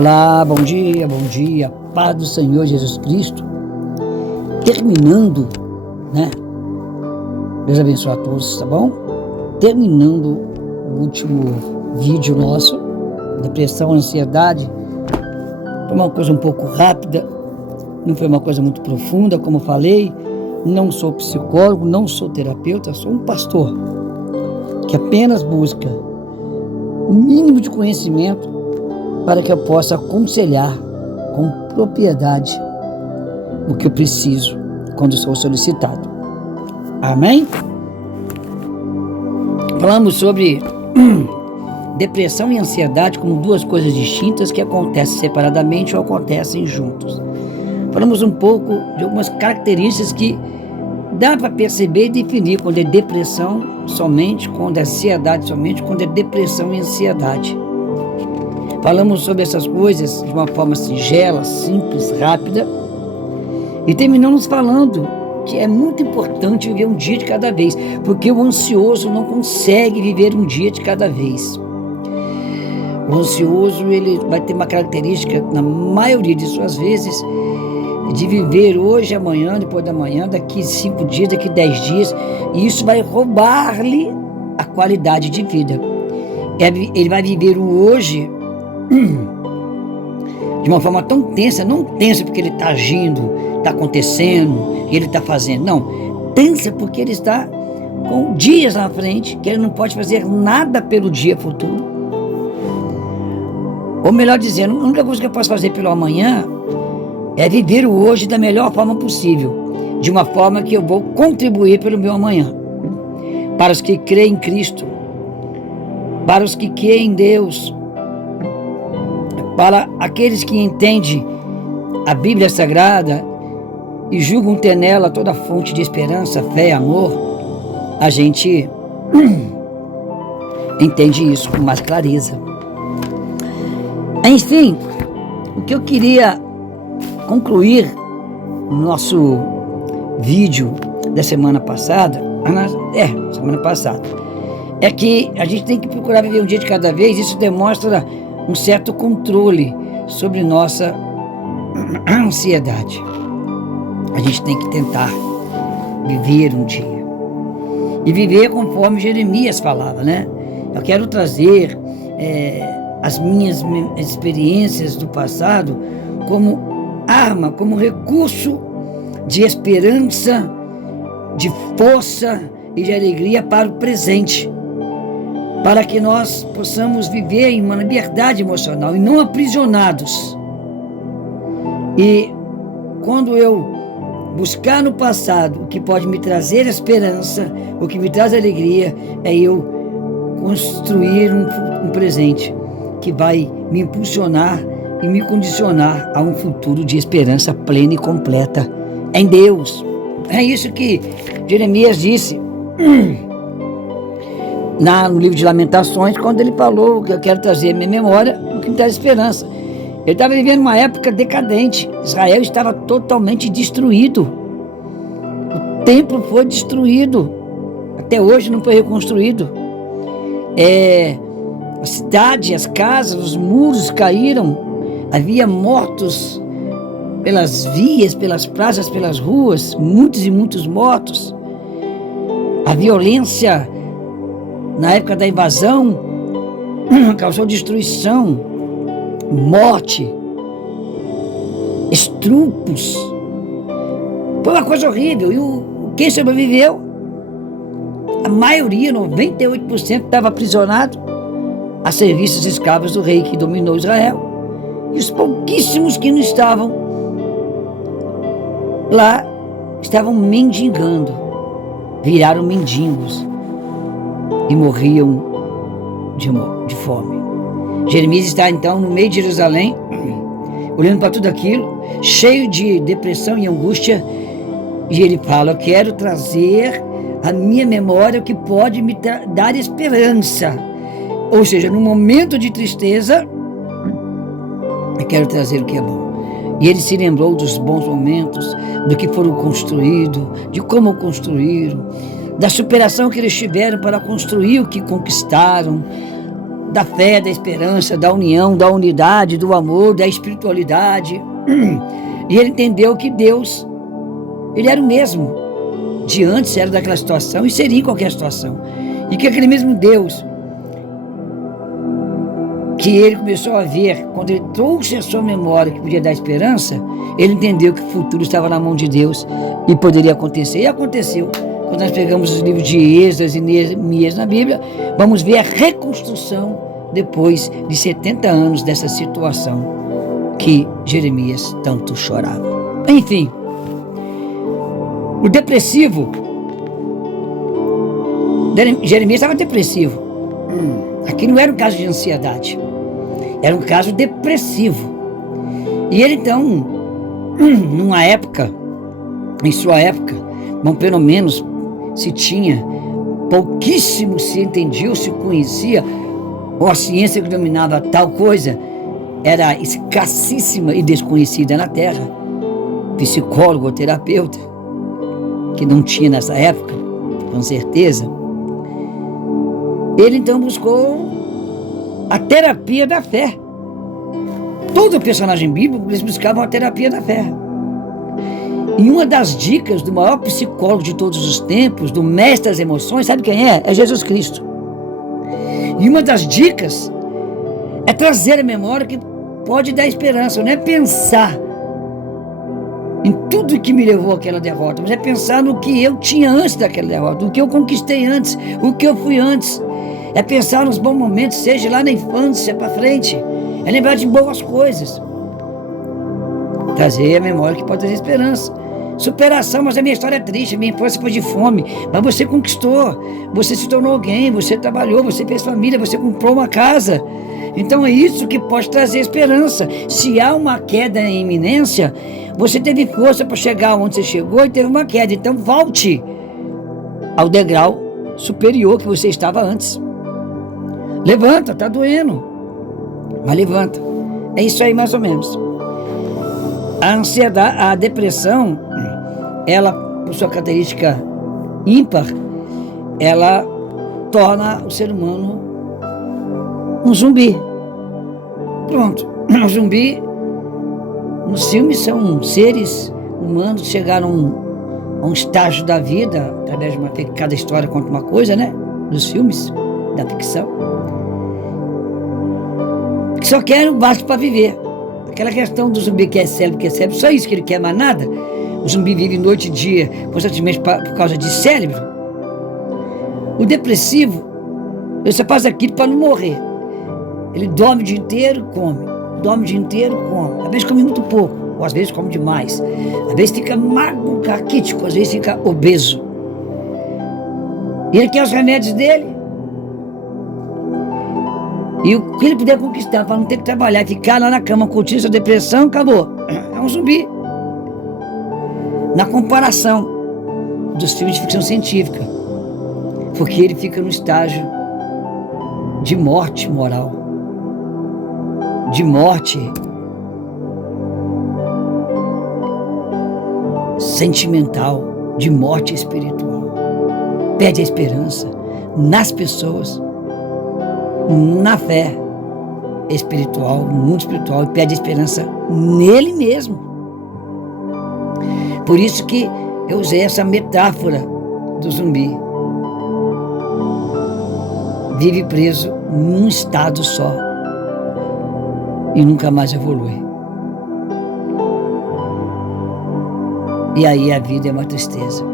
Olá, bom dia, paz do Senhor Jesus Cristo. Terminando, né? Deus abençoe a todos, tá bom? Terminando o último vídeo nosso, depressão, ansiedade. Foi uma coisa um pouco rápida, não foi uma coisa muito profunda, como eu falei. Não sou psicólogo, não sou terapeuta, sou um pastor que apenas busca o mínimo de conhecimento para que eu possa aconselhar com propriedade o que eu preciso quando sou solicitado. Amém? Falamos sobre depressão e ansiedade como duas coisas distintas que acontecem separadamente ou acontecem juntos. Falamos um pouco de algumas características que dá para perceber e definir quando é depressão somente, quando é ansiedade somente, quando é depressão e ansiedade. Falamos sobre essas coisas de uma forma singela, simples, rápida. E terminamos falando que é muito importante viver um dia de cada vez, porque o ansioso não consegue viver um dia de cada vez. O ansioso, ele vai ter uma característica, na maioria de suas vezes, de viver hoje, amanhã, depois da manhã, daqui 5 dias, daqui 10 dias, e isso vai roubar-lhe a qualidade de vida. Ele vai viver o hoje de uma forma tão tensa, não tensa porque ele está agindo, está acontecendo, ele está fazendo, não, tensa porque ele está com dias na frente, que ele não pode fazer nada pelo dia futuro, ou melhor dizendo, a única coisa que eu posso fazer pelo amanhã é viver o hoje da melhor forma possível, de uma forma que eu vou contribuir pelo meu amanhã, para os que creem em Cristo, para os que creem em Deus, para aqueles que entendem a Bíblia Sagrada e julgam ter nela toda a fonte de esperança, fé e amor, a gente entende isso com mais clareza. Enfim, o que eu queria concluir no nosso vídeo da semana passada, é que a gente tem que procurar viver um dia de cada vez. Isso demonstra um certo controle sobre nossa ansiedade. A gente tem que tentar viver um dia. E viver conforme Jeremias falava, né? Eu quero trazer as minhas experiências do passado como arma, como recurso de esperança, de força e de alegria para o presente, para que nós possamos viver em uma liberdade emocional e não aprisionados. E quando eu buscar no passado o que pode me trazer esperança, o que me traz alegria, é eu construir um presente que vai me impulsionar e me condicionar a um futuro de esperança plena e completa em Deus. É isso que Jeremias disse no livro de Lamentações, quando ele falou que eu quero trazer à minha memória o que me traz esperança. Ele estava vivendo uma época decadente. Israel estava totalmente destruído. O templo foi destruído. Até hoje não foi reconstruído. A cidade, as casas, os muros caíram. Havia mortos pelas vias, pelas praças, pelas ruas. Muitos e muitos mortos. A violência na época da invasão causou destruição, morte, estrupos. Foi uma coisa horrível. E quem sobreviveu, a maioria, 98%, estava aprisionado a serviços escravos do rei que dominou Israel. E os pouquíssimos que não estavam lá estavam mendigando, viraram mendigos e morriam de fome. Jeremias está então no meio de Jerusalém, olhando para tudo aquilo, cheio de depressão e angústia, e ele fala: eu quero trazer à minha memória o que pode me dar esperança. Ou seja, no momento de tristeza, eu quero trazer o que é bom. E ele se lembrou dos bons momentos, do que foram construídos, de como construíram, da superação que eles tiveram para construir o que conquistaram, da fé, da esperança, da união, da unidade, do amor, da espiritualidade. E ele entendeu que Deus, ele era o mesmo de antes, era daquela situação e seria em qualquer situação. E que aquele mesmo Deus que ele começou a ver, quando ele trouxe a sua memória que podia dar esperança, ele entendeu que o futuro estava na mão de Deus e poderia acontecer. E aconteceu. Quando nós pegamos os livros de Esdras e Neemias na Bíblia, vamos ver a reconstrução depois de 70 anos dessa situação que Jeremias tanto chorava. Enfim, o depressivo, Jeremias estava depressivo. Aqui não era um caso de ansiedade, era um caso depressivo. E ele então, numa época, em sua época, bom, pelo menos se tinha, pouquíssimo se entendia ou se conhecia, ou a ciência que dominava tal coisa era escassíssima e desconhecida na Terra. Psicólogo ou terapeuta, que não tinha nessa época, com certeza. Ele então buscou a terapia da fé. Todo personagem bíblico, eles buscavam a terapia da fé. E uma das dicas do maior psicólogo de todos os tempos, do mestre das emoções, sabe quem é? É Jesus Cristo. E uma das dicas é trazer a memória que pode dar esperança, não é pensar em tudo que me levou àquela derrota, mas é pensar no que eu tinha antes daquela derrota, o que eu conquistei antes, o que eu fui antes. É pensar nos bons momentos, seja lá na infância, para frente. É lembrar de boas coisas. Trazer a memória que pode trazer esperança. Superação, mas a minha história é triste, a minha infância foi de fome, mas você conquistou, você se tornou alguém, você trabalhou, você fez família, você comprou uma casa. Então é isso que pode trazer esperança. Se há uma queda em iminência, você teve força para chegar onde você chegou e teve uma queda. Então volte ao degrau superior que você estava antes. Levanta, tá doendo, mas levanta. É isso aí mais ou menos. A ansiedade, a depressão, ela, por sua característica ímpar, ela torna o ser humano um zumbi. Pronto. O zumbi, nos filmes, são seres humanos que chegaram a um estágio da vida, através de cada história conta uma coisa, né? Nos filmes da ficção, que só querem o básico para viver. Aquela questão do zumbi que é cérebro, só isso que ele quer, mais nada. O zumbi vive noite e dia, constantemente por causa de cérebro. O depressivo, ele só faz aquilo para não morrer. Ele dorme o dia inteiro e come. Dorme o dia inteiro e come. Às vezes come muito pouco, ou às vezes come demais. Às vezes fica magro, caquítico, às vezes fica obeso. E ele quer os remédios dele. E o que ele puder conquistar para não ter que trabalhar, ficar lá na cama, curtindo sua depressão, acabou. É um zumbi. Na comparação dos filmes de ficção científica. Porque ele fica no estágio de morte moral. De morte sentimental. De morte espiritual. Perde a esperança nas pessoas, na fé espiritual, no mundo espiritual, e perde a esperança nele mesmo. Por isso que eu usei essa metáfora do zumbi. Vive preso num estado só e nunca mais evolui. E aí a vida é uma tristeza.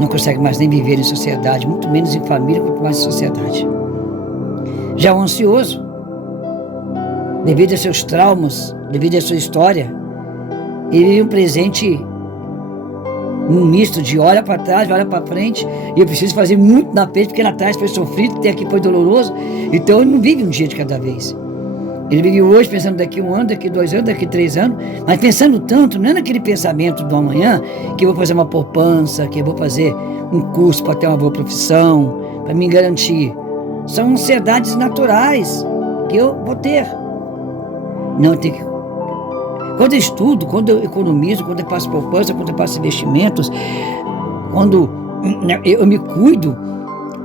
Não consegue mais nem viver em sociedade, muito menos em família, muito mais em sociedade. Já o ansioso, devido a seus traumas, devido à sua história, ele vive um presente, um misto de olha para trás, olha para frente, e eu preciso fazer muito na frente, porque lá atrás foi sofrido, até aqui foi doloroso, então ele não vive um dia de cada vez. Ele vive hoje pensando daqui 1 ano, daqui 2 anos, daqui 3 anos, mas pensando tanto, não é naquele pensamento do amanhã, que eu vou fazer uma poupança, que eu vou fazer um curso para ter uma boa profissão, para me garantir. São ansiedades naturais que eu vou ter. Não, eu tenho que... Quando eu estudo, quando eu economizo, quando eu faço poupança, quando eu faço investimentos, quando eu me cuido,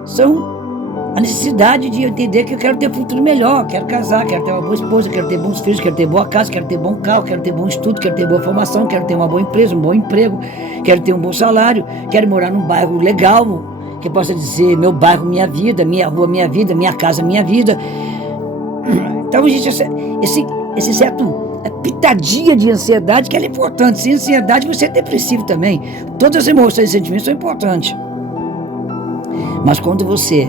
são a necessidade de eu entender que eu quero ter um futuro melhor, quero casar, quero ter uma boa esposa, quero ter bons filhos, quero ter boa casa, quero ter bom carro, quero ter bom estudo, quero ter boa formação, quero ter uma boa empresa, um bom emprego, quero ter um bom salário, quero morar num bairro legal, que eu possa dizer meu bairro, minha vida, minha rua, minha vida, minha casa, minha vida. Então existe esse certo pitadinha de ansiedade que é importante. Sem ansiedade você é depressivo também. Todas as emoções e sentimentos são importantes. Mas quando você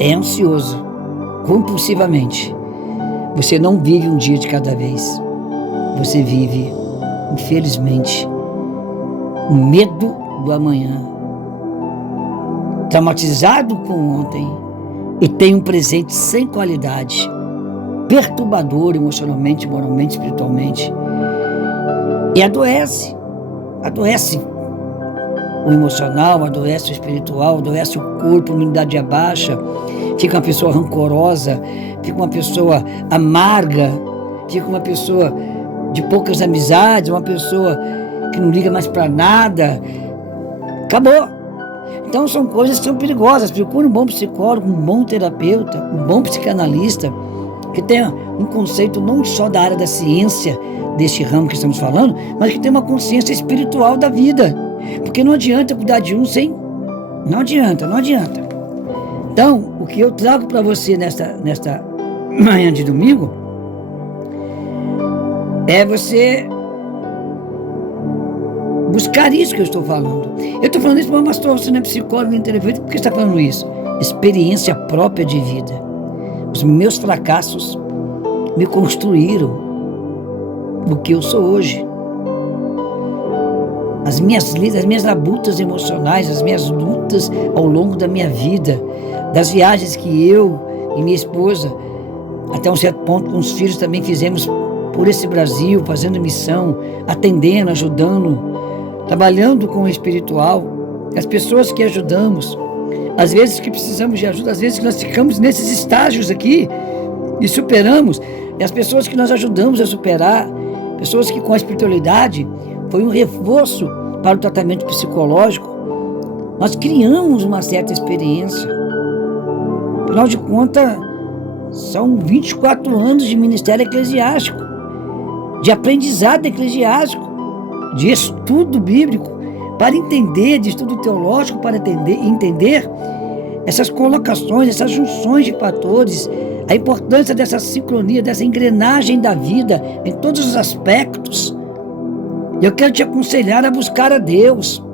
é ansioso compulsivamente, você não vive um dia de cada vez. Você vive, infelizmente, o medo do amanhã, traumatizado com ontem e tem um presente sem qualidade, perturbador emocionalmente, moralmente, espiritualmente, e adoece o emocional, adoece o espiritual, adoece o corpo, a imunidade abaixa, fica uma pessoa rancorosa, fica uma pessoa amarga, fica uma pessoa de poucas amizades, uma pessoa que não liga mais para nada. Acabou. Então são coisas que são perigosas. Procure um bom psicólogo, um bom terapeuta, um bom psicanalista, que tenha um conceito não só da área da ciência, deste ramo que estamos falando, mas que tenha uma consciência espiritual da vida. Porque não adianta cuidar de um sem... Não adianta. Então, o que eu trago para você nesta manhã de domingo é você buscar isso que eu estou falando. Eu estou falando isso, mas você não é psicólogo nem terapeuta, por que você está falando isso? Experiência própria de vida. Os meus fracassos me construíram o que eu sou hoje. As minhas labutas emocionais, as minhas lutas ao longo da minha vida, das viagens que eu e minha esposa, até um certo ponto com os filhos também fizemos por esse Brasil, fazendo missão, atendendo, ajudando, trabalhando com o espiritual, as pessoas que ajudamos, às vezes que precisamos de ajuda, às vezes que nós ficamos nesses estágios aqui e superamos, e as pessoas que nós ajudamos a superar, pessoas que com a espiritualidade foi um reforço para o tratamento psicológico, nós criamos uma certa experiência. Afinal de contas, são 24 anos de ministério eclesiástico, de aprendizado eclesiástico, de estudo bíblico, para entender, de estudo teológico, para entender essas colocações, essas junções de fatores, a importância dessa sincronia, dessa engrenagem da vida em todos os aspectos. Eu quero te aconselhar a buscar a Deus.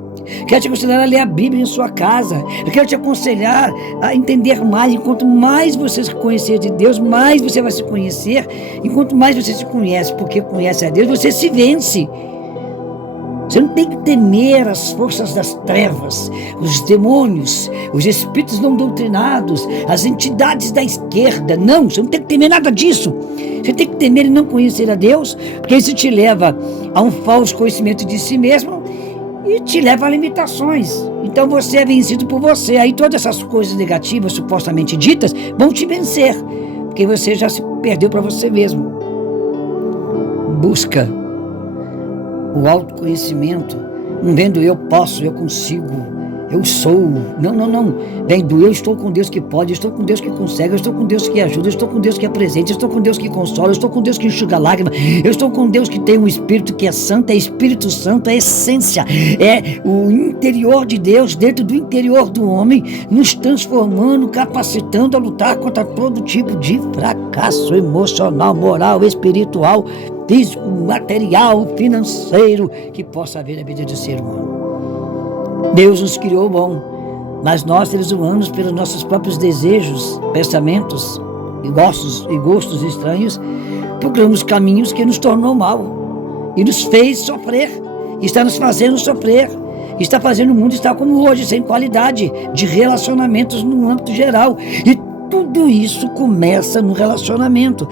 Quero te aconselhar a ler a Bíblia em sua casa. Eu quero te aconselhar a entender mais. Enquanto mais você se conhecer de Deus, mais você vai se conhecer. Enquanto mais você se conhece, porque conhece a Deus, você se vence. Você não tem que temer as forças das trevas, os demônios, os espíritos não doutrinados, as entidades da esquerda. Não, você não tem que temer nada disso. Você tem que temer e não conhecer a Deus, porque isso te leva a um falso conhecimento de si mesmo e te leva a limitações. Então você é vencido por você. Aí todas essas coisas negativas, supostamente ditas, vão te vencer, porque você já se perdeu para você mesmo. Busca o autoconhecimento, não vendo eu posso, eu consigo, eu sou. Não. Vendo eu estou com Deus que pode, eu estou com Deus que consegue, eu estou com Deus que ajuda, eu estou com Deus que é presente, eu estou com Deus que consola, eu estou com Deus que enxuga lágrimas, eu estou com Deus que tem um Espírito que é santo, é Espírito Santo, é essência, é o interior de Deus dentro do interior do homem, nos transformando, capacitando a lutar contra todo tipo de fracasso emocional, moral, espiritual, físico, material, financeiro que possa haver na vida do ser humano. Deus nos criou bom, mas nós, seres humanos, pelos nossos próprios desejos, pensamentos e gostos estranhos, procuramos caminhos que nos tornou mal e nos fez sofrer, está nos fazendo sofrer, está fazendo o mundo estar como hoje, sem qualidade de relacionamentos no âmbito geral. E tudo isso começa no relacionamento.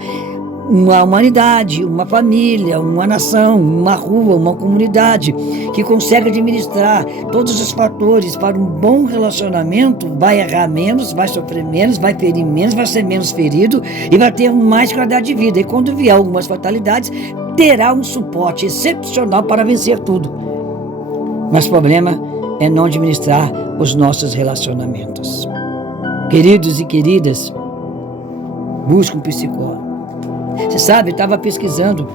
Uma humanidade, uma família, uma nação, uma rua, uma comunidade que consegue administrar todos os fatores para um bom relacionamento vai errar menos, vai sofrer menos, vai ferir menos, vai ser menos ferido e vai ter mais qualidade de vida. E quando vier algumas fatalidades, terá um suporte excepcional para vencer tudo. Mas o problema é não administrar os nossos relacionamentos. Queridos e queridas, busque um psicólogo. Você sabe, eu estava pesquisando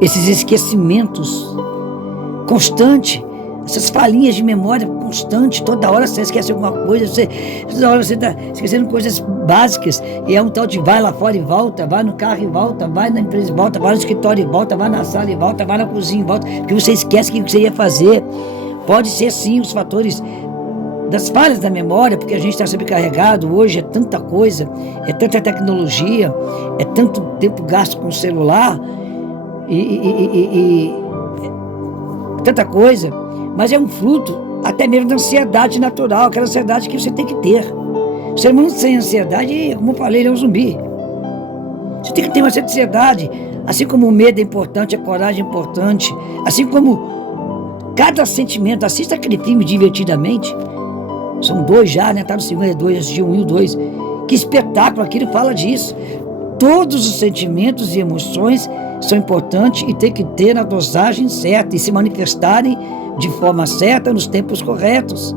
esses esquecimentos constantes, essas falhinhas de memória constante, toda hora você esquece alguma coisa, toda hora você está esquecendo coisas básicas, e é um tal de vai lá fora e volta, vai no carro e volta, vai na empresa e volta, vai no escritório e volta, vai na sala e volta, vai na cozinha e volta, porque você esquece o que você ia fazer. Pode ser sim os fatores das falhas da memória, porque a gente está sobrecarregado, hoje é tanta coisa, é tanta tecnologia, é tanto tempo gasto com o celular, e tanta coisa, mas é um fruto até mesmo da ansiedade natural, aquela ansiedade que você tem que ter. O ser humano sem ansiedade, como eu falei, ele é um zumbi. Você tem que ter uma certa ansiedade, assim como o medo é importante, a coragem é importante, assim como cada sentimento. Assista aquele filme Divertidamente, são 2 já, né? Tá no segundo, 2, assisti 1 e o 2. Que espetáculo, aquilo fala disso. Todos os sentimentos e emoções são importantes e tem que ter na dosagem certa e se manifestarem de forma certa nos tempos corretos.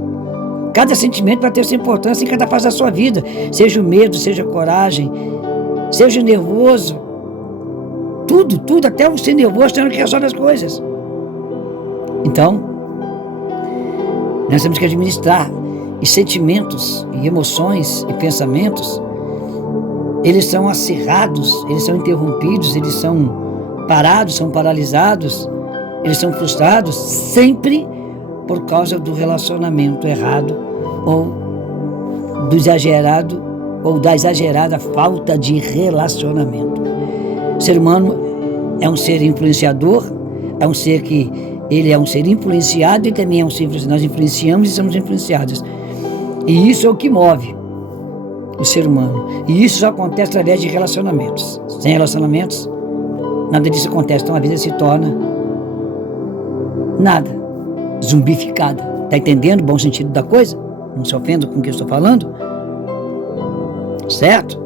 Cada sentimento vai ter sua importância em cada fase da sua vida, seja o medo, seja a coragem, seja o nervoso, tudo, até o ser nervoso tem que resolver as coisas. Então, nós temos que administrar, e sentimentos, e emoções, e pensamentos, eles são acirrados, eles são interrompidos, eles são parados, são paralisados, eles são frustrados sempre por causa do relacionamento errado ou do exagerado ou da exagerada falta de relacionamento. O ser humano é um ser influenciador, é um ser que ele é um ser influenciado e também é um ser influenciado. Nós influenciamos e somos influenciados. E isso é o que move o ser humano. E isso só acontece através de relacionamentos. Sem relacionamentos, nada disso acontece. Então a vida se torna nada, zumbificada. Está entendendo o bom sentido da coisa? Não se ofenda com o que eu estou falando? Certo?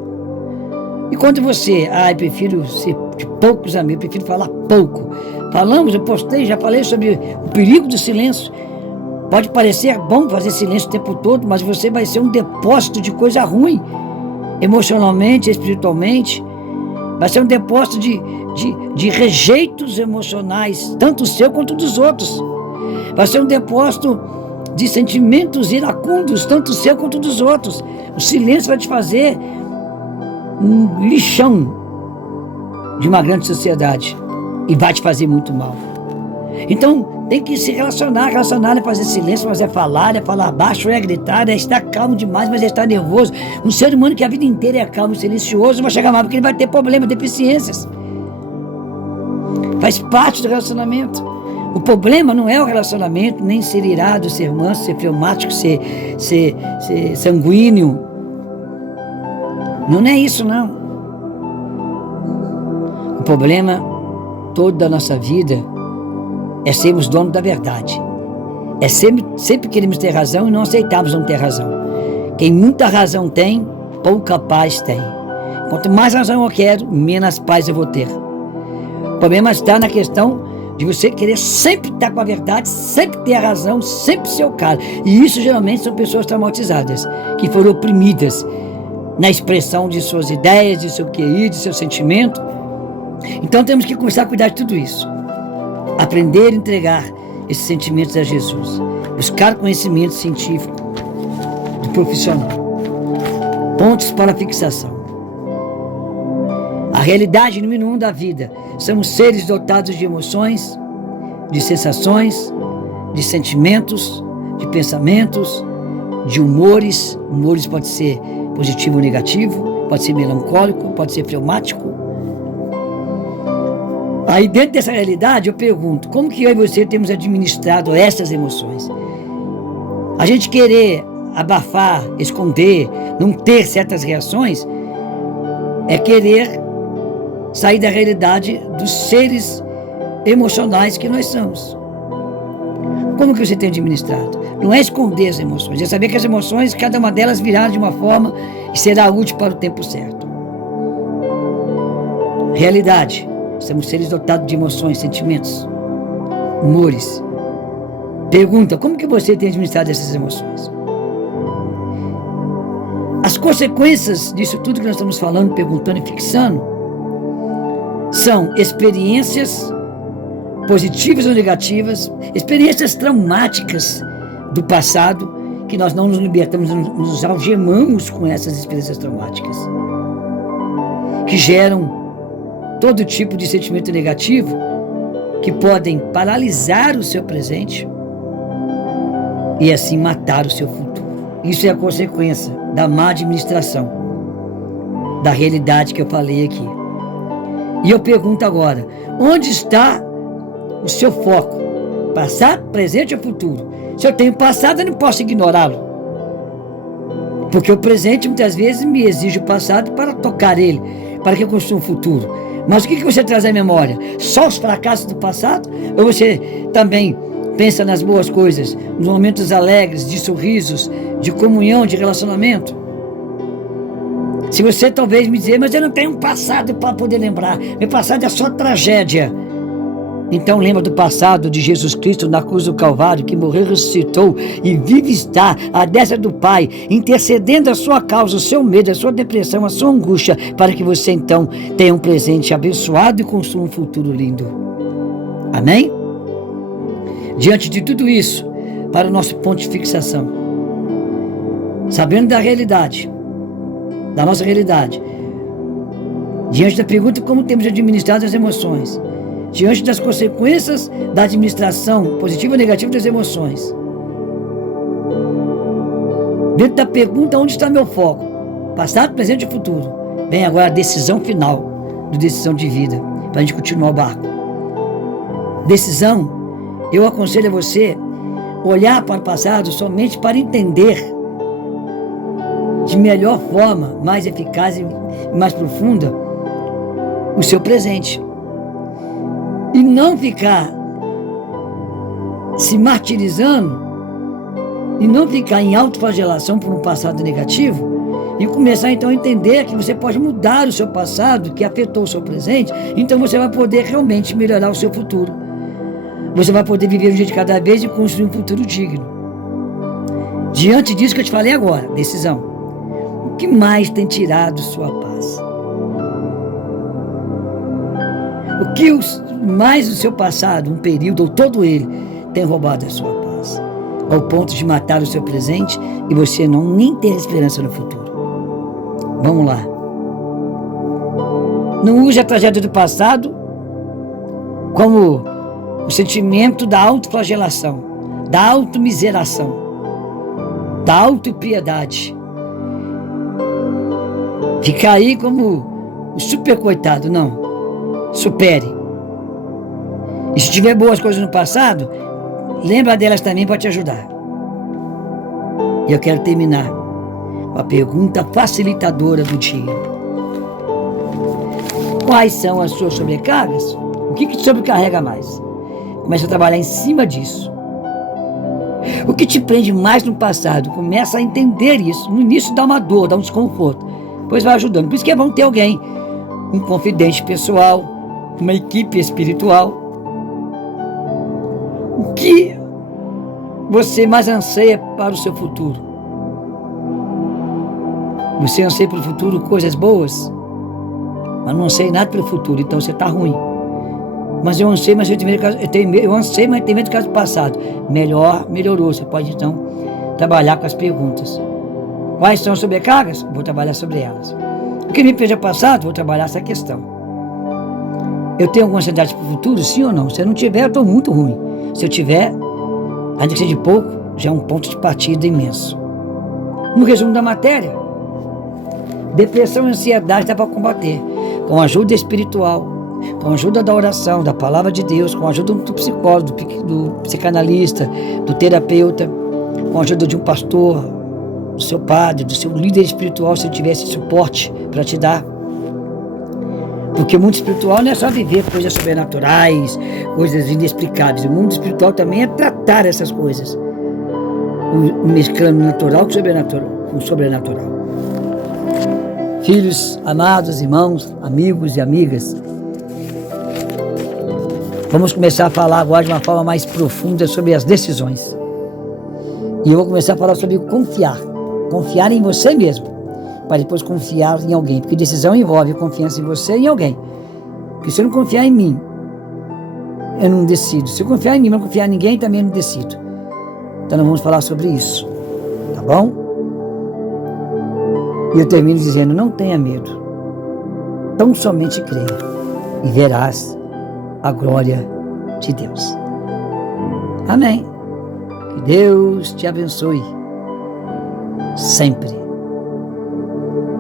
E quando você, eu prefiro ser de poucos amigos, eu prefiro falar pouco. Eu postei, já falei sobre o perigo do silêncio. Pode parecer bom fazer silêncio o tempo todo, mas você vai ser um depósito de coisa ruim, emocionalmente, espiritualmente. Vai ser um depósito de rejeitos emocionais, tanto o seu quanto dos outros. Vai ser um depósito de sentimentos iracundos, tanto o seu quanto dos outros. O silêncio vai te fazer um lixão de uma grande sociedade e vai te fazer muito mal. Então tem que se relacionar é fazer silêncio, mas é falar baixo, é gritar, é estar calmo demais, mas é estar nervoso. Um ser humano que a vida inteira é calmo e silencioso vai chegar mal porque ele vai ter problemas, deficiências. Faz parte do relacionamento. O problema não é o relacionamento, nem ser irado, ser manso, ser fleumático, ser sanguíneo. Não é isso, não. O problema todo da nossa vida é sermos donos da verdade. É sempre queremos ter razão e não aceitamos não ter razão. Quem muita razão tem, pouca paz tem. Quanto mais razão eu quero, menos paz eu vou ter. O problema está na questão de você querer sempre estar com a verdade, sempre ter a razão, sempre ser o cara. E isso geralmente são pessoas traumatizadas, que foram oprimidas na expressão de suas ideias, de seu QI, de seu sentimento. Então temos que começar a cuidar de tudo isso. Aprender a entregar esses sentimentos a Jesus. Buscar conhecimento científico do profissional. Pontos para fixação. A realidade número 1 da vida. Somos seres dotados de emoções, de sensações, de sentimentos, de pensamentos, de humores. Humores pode ser positivo ou negativo, pode ser melancólico, pode ser fleumático. Aí dentro dessa realidade eu pergunto, como que eu e você temos administrado essas emoções? A gente querer abafar, esconder, não ter certas reações, é querer sair da realidade dos seres emocionais que nós somos. Como que você tem administrado? Não é esconder as emoções, é saber que as emoções, cada uma delas virá de uma forma e será útil para o tempo certo. Realidade. Somos seres dotados de emoções, sentimentos, humores. Pergunta, como que você tem administrado essas emoções? As consequências disso tudo que nós estamos falando, perguntando e fixando, são experiências positivas ou negativas, experiências traumáticas do passado, que nós não nos libertamos, nos algemamos com essas experiências traumáticas, que geram todo tipo de sentimento negativo, que podem paralisar o seu presente e assim matar o seu futuro. Isso é a consequência da má administração da realidade que eu falei aqui. E eu pergunto agora, onde está o seu foco? Passado, presente ou futuro? Se eu tenho passado, eu não posso ignorá-lo, porque o presente muitas vezes me exige o passado para tocar ele, para que eu construa um futuro. Mas o que você traz à memória? Só os fracassos do passado? Ou você também pensa nas boas coisas, nos momentos alegres, de sorrisos, de comunhão, de relacionamento? Se você talvez me dizer, mas eu não tenho um passado para poder lembrar, meu passado é só tragédia. Então lembra do passado de Jesus Cristo na cruz do Calvário, que morreu, ressuscitou e vive está à destra do Pai, intercedendo a sua causa, o seu medo, a sua depressão, a sua angústia, para que você então tenha um presente abençoado e construa um futuro lindo. Amém? Diante de tudo isso, para o nosso ponto de fixação, sabendo da realidade, da nossa realidade, diante da pergunta como temos administrado as emoções, diante das consequências da administração positiva ou negativa das emoções, dentro da pergunta onde está meu foco, passado, presente e futuro, vem agora a decisão final, de decisão de vida, para a gente continuar o barco. Decisão, eu aconselho a você olhar para o passado somente para entender de melhor forma, mais eficaz e mais profunda, o seu presente. E não ficar se martirizando, e não ficar em autoflagelação por um passado negativo, e começar então a entender que você pode mudar o seu passado, que afetou o seu presente, então você vai poder realmente melhorar o seu futuro. Você vai poder viver um dia de cada vez e construir um futuro digno. Diante disso que eu te falei agora, decisão. O que mais tem tirado sua paz? O que mais do seu passado, um período ou todo ele, tem roubado a sua paz, ao ponto de matar o seu presente e você não nem ter esperança no futuro? Vamos lá. Não use a tragédia do passado como o sentimento da autoflagelação, da automiseração, da autopiedade. Ficar aí como o super coitado, não. Supere. E se tiver boas coisas no passado, lembra delas também para te ajudar. E eu quero terminar com a pergunta facilitadora do dia. Quais são as suas sobrecargas? O que te sobrecarrega mais? Começa a trabalhar em cima disso. O que te prende mais no passado? Começa a entender isso. No início dá uma dor, dá um desconforto. Depois vai ajudando. Por isso que é bom ter alguém, um confidente pessoal, uma equipe espiritual. O que você mais anseia para o seu futuro? Você anseia para o futuro coisas boas, mas não anseia nada pelo futuro, então você está ruim. Mas eu anseio, mas eu tenho medo do caso passado. Melhorou. Você pode então trabalhar com as perguntas. Quais são as sobrecargas? Vou trabalhar sobre elas. O que me pede passado? Vou trabalhar essa questão. Eu tenho alguma ansiedade para o futuro? Sim ou não? Se eu não tiver, eu estou muito ruim. Se eu tiver, ainda que seja de pouco, já é um ponto de partida imenso. No resumo da matéria, depressão e ansiedade dá para combater com ajuda espiritual, com a ajuda da oração, da palavra de Deus, com a ajuda do psicólogo, do psicanalista, do terapeuta, com a ajuda de um pastor, do seu padre, do seu líder espiritual, se tiver esse suporte para te dar. Porque o mundo espiritual não é só viver coisas sobrenaturais, coisas inexplicáveis. O mundo espiritual também é tratar essas coisas, mesclando o natural com o sobrenatural. Filhos, amados, irmãos, amigos e amigas, vamos começar a falar agora de uma forma mais profunda sobre as decisões. E eu vou começar a falar sobre confiar. Confiar em você mesmo. para depois confiar em alguém, porque decisão envolve confiança em você e em alguém. Porque se eu não confiar em mim, eu não decido. Se eu confiar em mim, mas não confiar em ninguém, também não decido. Então nós vamos falar sobre isso, tá bom? E eu termino dizendo, não tenha medo, tão somente creia e verás a glória de Deus. Amém. Que Deus te abençoe sempre.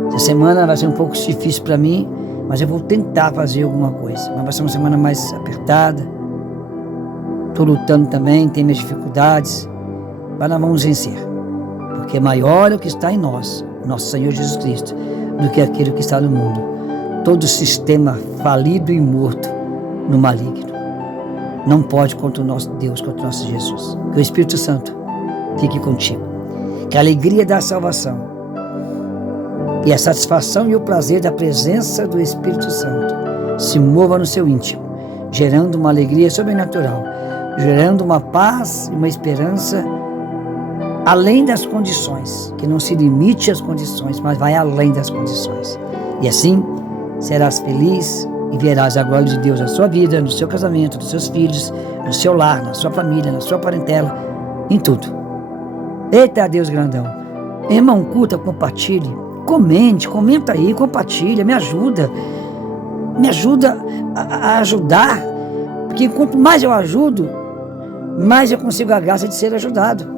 Essa semana vai ser um pouco difícil para mim, mas eu vou tentar fazer alguma coisa. Mas vai ser uma semana mais apertada. Estou lutando também, tenho minhas dificuldades, mas nós vamos vencer. Porque maior é o que está em nós, nosso Senhor Jesus Cristo, do que aquilo que está no mundo. Todo sistema falido e morto no maligno não pode contra o nosso Deus, contra o nosso Jesus. Que o Espírito Santo fique contigo. Que a alegria da salvação e a satisfação e o prazer da presença do Espírito Santo se mova no seu íntimo, gerando uma alegria sobrenatural, gerando uma paz e uma esperança além das condições, que não se limite às condições, mas vai além das condições. E assim serás feliz e verás a glória de Deus na sua vida, no seu casamento, nos seus filhos, no seu lar, na sua família, na sua parentela, em tudo. Eita Deus grandão. Irmão, curta, compartilhe, comenta aí, compartilha, me ajuda a ajudar, porque quanto mais eu ajudo, mais eu consigo a graça de ser ajudado.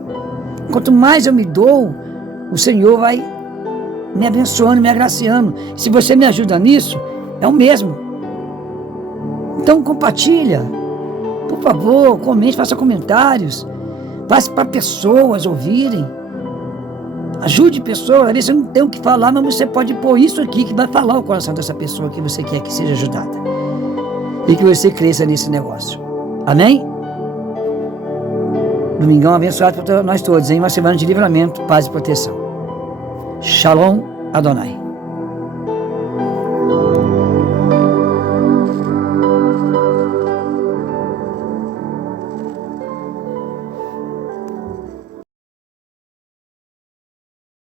Quanto mais eu me dou, o Senhor vai me abençoando, me agraciando. Se você me ajuda nisso, é o mesmo. Então compartilha, por favor, comente, faça comentários, passe para pessoas ouvirem, ajude pessoas. Às vezes você não tem o que falar, mas você pode pôr isso aqui que vai falar o coração dessa pessoa que você quer que seja ajudada e que você cresça nesse negócio. Amém? Domingão abençoado para nós todos, em uma semana de livramento, paz e proteção. Shalom Adonai.